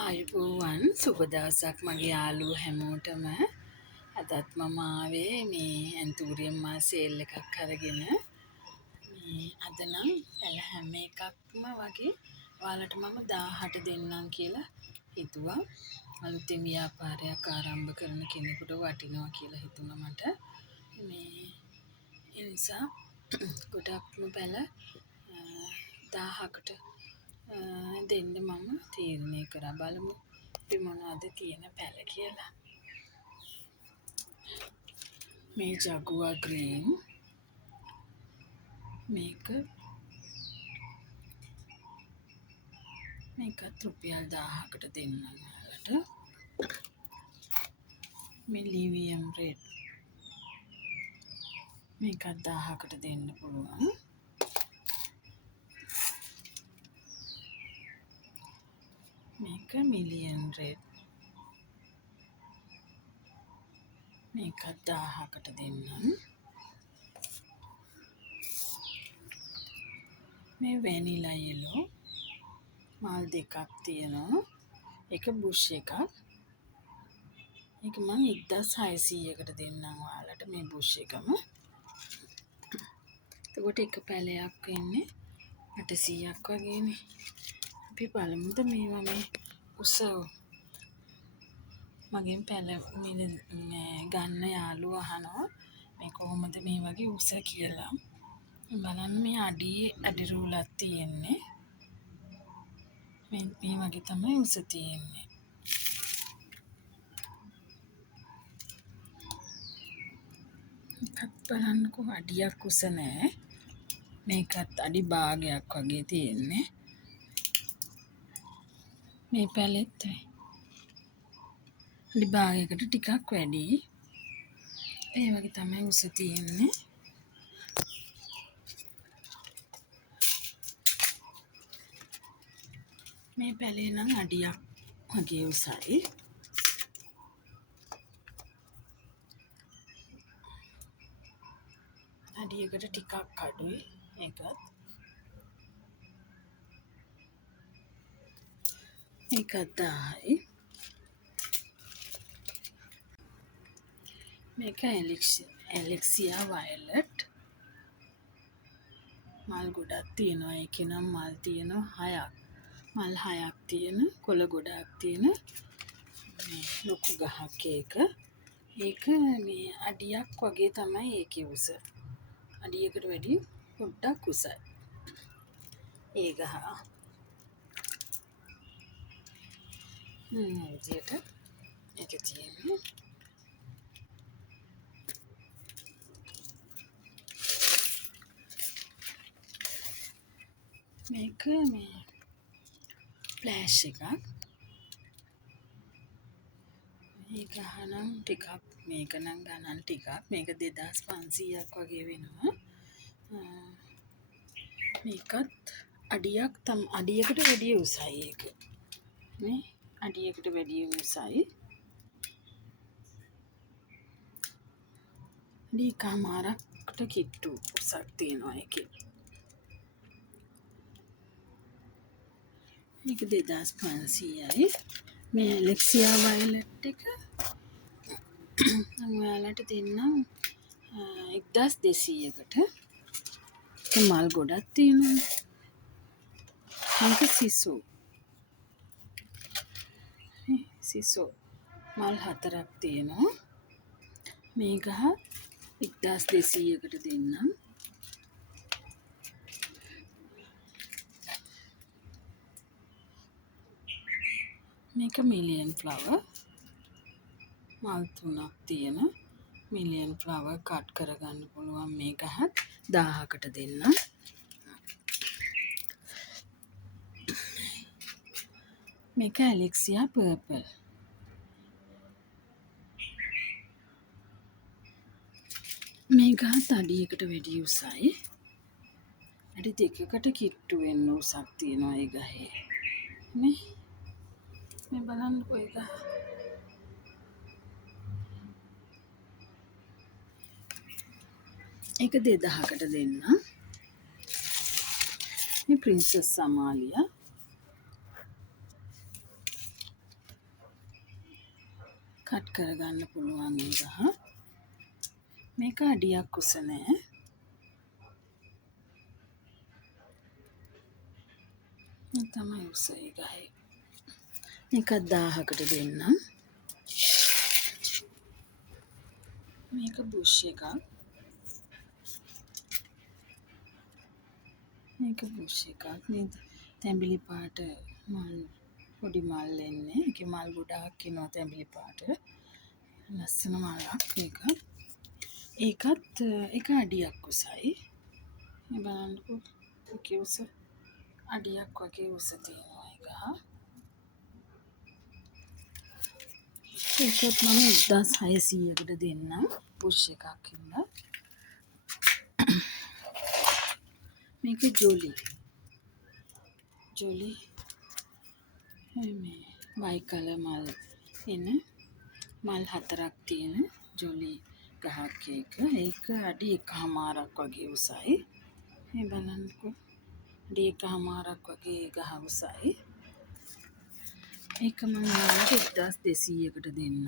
ආයුබෝවන් සුබ දවසක් මගේ යාළුවෝ හැමෝටම. අදත් මම ආවේ මේ ඇන්තූරියම් මල් සේල් එකක් අරගෙන. මේ අද නම් පැල හැම එකක්ම වගේ ඔයාලට මම 1000ට දෙන්නම් කියලා හිතුවා. අලුතින් ව්‍යාපාරයක් ආරම්භ කරන කෙනෙකුට වටිනවා කියලා හිතුණා මට. මේ ඒ නිසා ගොඩක්ම පැල 1000කට දෙන්න මම තීරණය කරා. බලමු අපි මොනවද තියෙන පැල කියලා. මේ ජගුවා ග්‍රීන් මේකත් රුපියල් 1000කට දෙන්නම් ඔයාලට. මේ ලිවියම් රෙඩ් මේකත් 1000කට දෙන්න පුළුවන්. මේක මිලියන් රෙඩ් මේකත් 1000කට දෙන්නම්. මේ වැනිලා යෙලෝ මල් දෙකක් තියෙනවා. එක බුෂ් එකක්. ඒක මම 1600කට දෙන්නම් ඔයාලට මේ බුෂ් එකම. එතකොට එක පැලයක් වෙන්නේ 800ක් වගේනේ. අපි බලමුද මේවා මේ උස මගෙන් පැල ගන්න යාළුවෝ අහනවා මේ කොහොමද මේ වගේ උස කියලා. බලන්න මේ අඩි රූලක් තියෙන්නේ. මේ වගේ තමයි උස තියෙන්නේ. එකත් බලන්නකෝ අඩියක් උස නැහැ. මේකත් අඩි භාගයක් වගේ තියෙන්නේ. මේ පැලෙත් අඩි භාගයකට ටිකක් වැඩි. ඒ වගේ තමයි උස තියෙන්නේ. මේ පැලේ නම් අඩියක් වගේ උසයි. අඩියකට ටිකක් අඩුයි. ඒකත් මේකත් 1000යි. මේක ඇලෙක්සියා වයලට් මල් ගොඩක් තියෙනවා. ඒකේ නම් මල් තියෙනවා 6ක්. මල් 6ක් තියෙන කොළ ගොඩක් තියෙන මේ ලොකු ගහක් ඒක. ඒක මේ අඩියක් වගේ තමයි ඒකේ උස. අඩියකට වැඩි පොඩ්ඩක් උසයි. ඒ ගහ. විදියට ඒක තියෙන්නේ. මේක මේ ෆ්ලෑෂ් එකක්. මේ ගහ නම් ටිකක් මේක නම් ගණන් ටිකක්. මේක 2500ක් වගේ වෙනවා. මේකත් අඩියකට වැඩි උසයි ඒක. නේ අඩියකට වැඩි උසයි. කමාරකට කිට්ටු උසක් තියෙනවා ඒකේ. මේක 2500යි. මේ ඇලෙක්සියා වයලට් එක මම ඔයාලට දෙන්නම් 1200කට. මල් ගොඩක් තියෙනවා. මේක සිසෝ මල් 4ක් තියෙනවා. මේ ගහ 1200කට දෙන්නම්. මේක මිලියන් ෆ්ලවර් මල් 3ක් තියෙන මිලියන් ෆ්ලවර් කට් කරගන්න පුළුවන්. මේ ගහත් 1000කට දෙන්නම්. මේක ඇලෙක්සියා පර්පල් මේ ගහත් අඩියකට වැඩි උසයි. අඩි 2කට කිට්ටු වෙන්න උසක් තියෙනවා ඒ ගහේ. නේ මේ බලන්නකෝ ඒ ගහ. ඒක 2000කට දෙන්නම්. මේ ප්‍රින්සස් සමාලියා කට් කරගන්න පුළුවන් ඒ ගහ. මේක අඩියක් උස නෑ. මේ තමයි උස ඒ ගහේ. මේකත් 1000කට දෙන්නම්. මේක බුෂ් එකක්. මේක බුෂ් එකක්. මේ තැඹිලි පාට මල් පොඩි මල් එන්නේ. ඒකේ මල් ගොඩාක් එනවා තැඹිලි පාට. ලස්සන මලක් මේක. ඒකත් එක අඩියක් උසයි. මේ බලන්නකෝ. ඒකේ උස අඩියක් වගේ උස තියෙනවා ඒ ගහ. ඒකත් මම 1600කට දෙන්නම් පුෂ් එකක් ඉන්න. මේක ජොලි මේ බයි කලර් මල් එන මල් 4ක් තියෙන ජොලි ගහක් එක. ඒක අඩි 1කමාරක් වගේ උසයි. මේ බලන්නකෝ. අඩි 1කමාරක් වගේ ගහ උසයි. ඒක මම ඔයාලට 1200කට දෙන්නම්.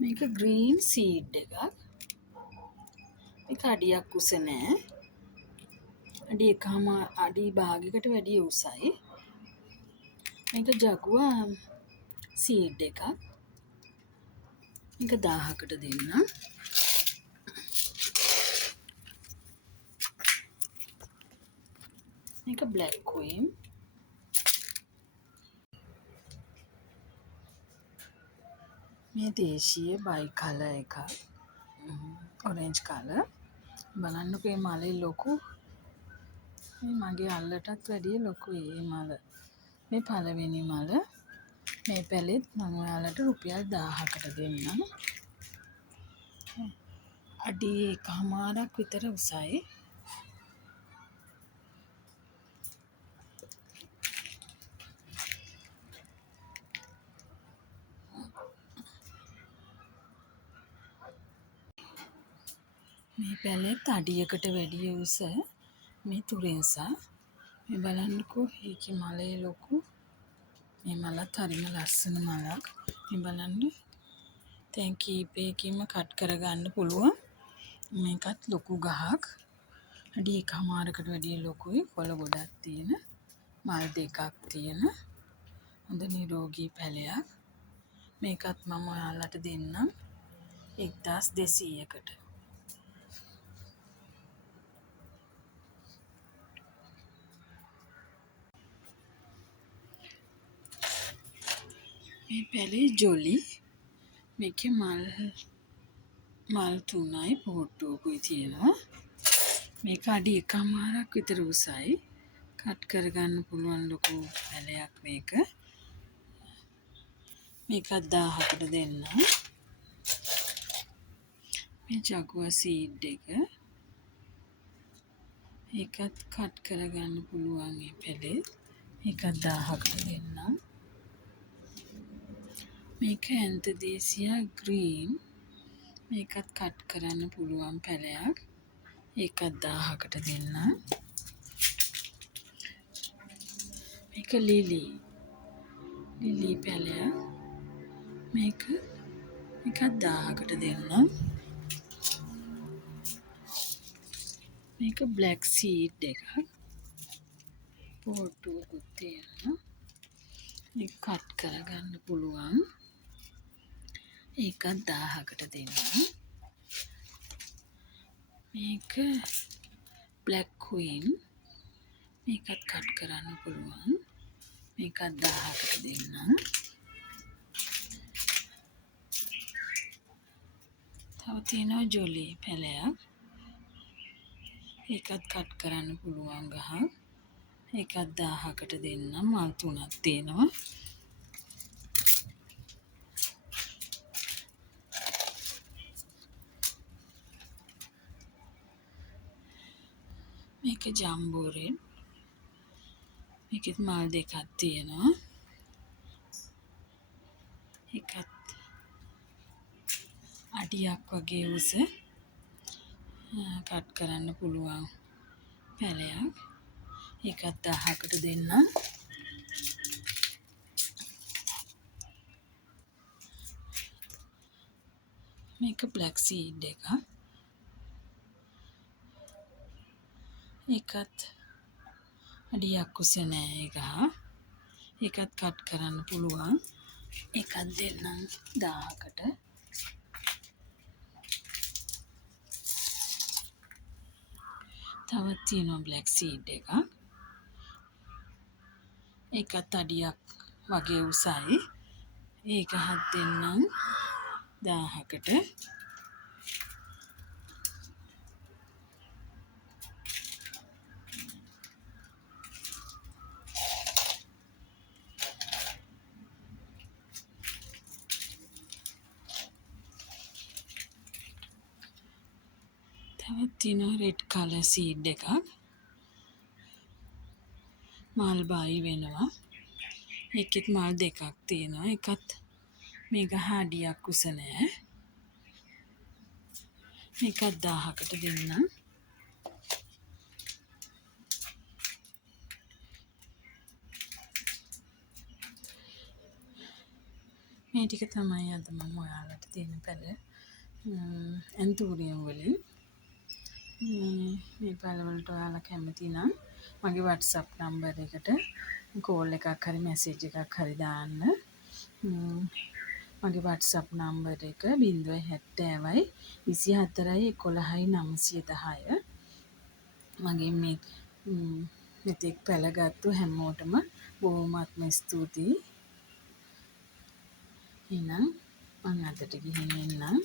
මේක ග්‍රීන් සීඩ් එකක්. ඒක අඩියක් උස නෑ. අඩි භාගයකට වැඩිය උසයි. මේක ජගුවා සීඩ් එකක්. මේක 1000කට දෙන්නම්. මේක බ්ලැක් ක්වීන්. මේ දේශීය බයි කලර් එකක්. Orange colour. බලන්නකෝ මේ මලේ ලොකු. මේ මගේ අල්ලටත් වැඩිය ලොකුයි මේ මල. මේ පළවෙනි මල. මේ පැලෙත් මම ඔයාලට රුපියල් 1000කට දෙන්නම්. අඩි 1කමාරක් විතර උසයි. මේ පැලෙත් අඩියකට වැඩිය උස මේ තුරෙන්සා. මේ බලන්නකෝ ඒකේ මලේ ලොකු. මේ මලත් හරිම ලස්සන මලක්. මේ බලන්න. දැන් කීපයකින්ම කට් කරගන්න පුළුවන්. මේකත් ලොකු ගහක්. අඩි 1කමාරකට වැඩිය ලොකුයි. කොළ ගොඩක් තියෙන මල් දෙකක් තියෙන හොඳ නිරෝගී පැලයක්. මේකත් මම ඔයාලට දෙන්නම් 1200කට. මේ පැලේ ජොලි. මේකේ මල් 3යි පොට්ටුවකුයි තියෙනවා. මේක අඩි 1කමාරක් විතර උසයි. කට් කරගන්න පුළුවන් ලොකු පැලයක් මේක. මේකත් 1000කට දෙන්නම්. මේ ජගුවා සීඩ් එක. ඒකත් කට් කරගන්න පුළුවන් මේ පැලේ. මේකත් 1000කට දෙන්නම්. මේක ඇන්තදේසියා ග්‍රීන්. මේකත් කට් කරන්න පුළුවන් පැලයක්. ඒකත් 1000කට දෙන්නම්. මේක ලිලි පැලයක්. මේකත් 1000කට දෙන්නම්. මේක බ්ලැක් සීඩ් එකක්. පොට්ටුවකුත් තියෙනවා. මේක කට් කරගන්න පුළුවන්. ඒකත් 1000කට දෙන්නම්. මේක බ්ලැක් ක්වීන්. මේකත් කට් කරන්න පුළුවන්. මේකත් 1000කට දෙන්නම්. තව තියෙනවා ජොලි පැලයක්. ඒකත් කට් කරන්න පුළුවන් ගහ. ඒකත් 1000කට දෙන්නම්. මල් 3ක් තියෙනවා. මේක ජම්බෝ රෙඩ්. මේකෙත් මල් දෙකක් තියෙනවා. ඒකත් අඩියක් වගේ උස. කට් කරන්න පුළුවන් පැලයක්. ඒකත් 1000කට දෙන්නම්. මේක බ්ලැක් සීඩ් එක. ඒකත් අඩියක් උස නෑ එක. ඒකත් කට් කරන්න පුළුවන්. ඒකත් දෙන්නම් 1000කට. තවත් තියෙනවා බ්ලැක් සීඩ් එක. ඒකත් අඩියක් වගේ උසයි. ඒක හත් දෙන්නම් 1000කට. තවත් තියෙනවා රෙඩ් කලර් සීඩ් එකක්. මල් බයි වෙනවා. ඒකෙත් මල් දෙකක් තියෙනවා. එකත් මේක හාඩියක් උස නෑ. මේකත් 1000කට දෙන්නම්. මේ ටික තමයි අද මම ඔයාලට තියෙන පැල. ඇන්තූරියම් වලින් මේ පැලවලට ඔයාලා කැමති නම් මගේ WhatsApp නම්බර් එකට කෝල් එකක් හරි මැසේජ් එකක් හරි දාන්න. මගේ WhatsApp නම්බර් එක 070යි 24යි 11යි 910. මගේ මේ මෙතෙක් පැලගත්තු හැමෝටම බොහොමත්ම ස්තුතියි. එහෙනම් මම අදට ගිහින් එන්නම්.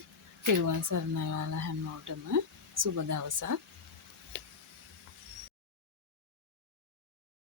පෙරවන් සරණයි ඔයාලා හැමෝටම. සුබ දවසක්.